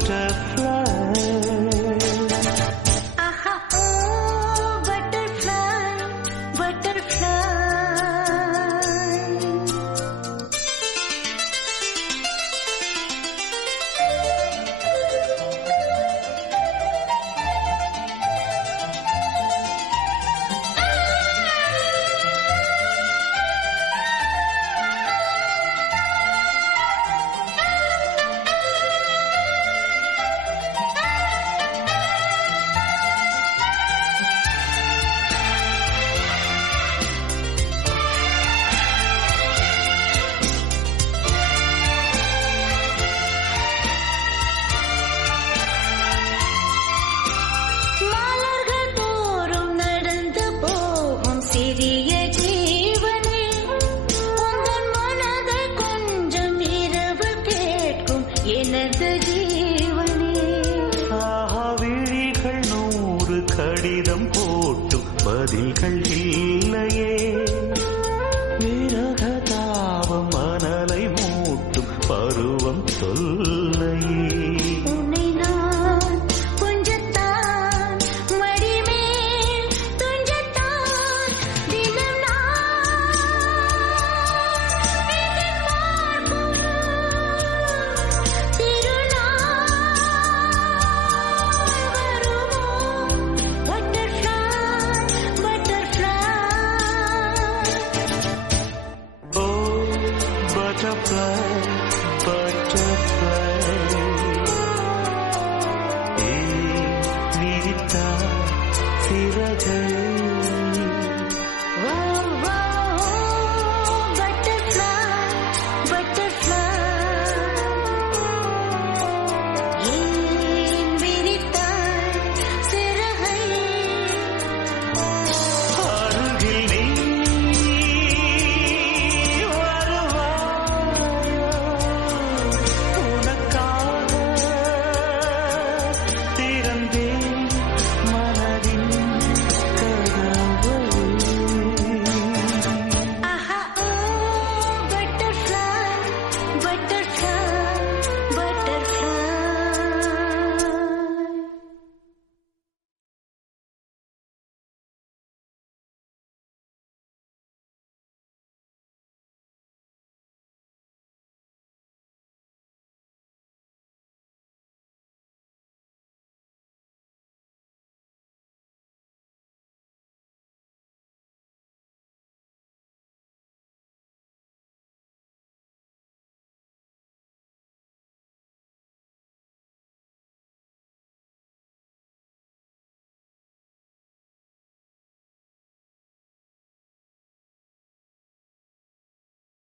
butterfly. பதில்கள்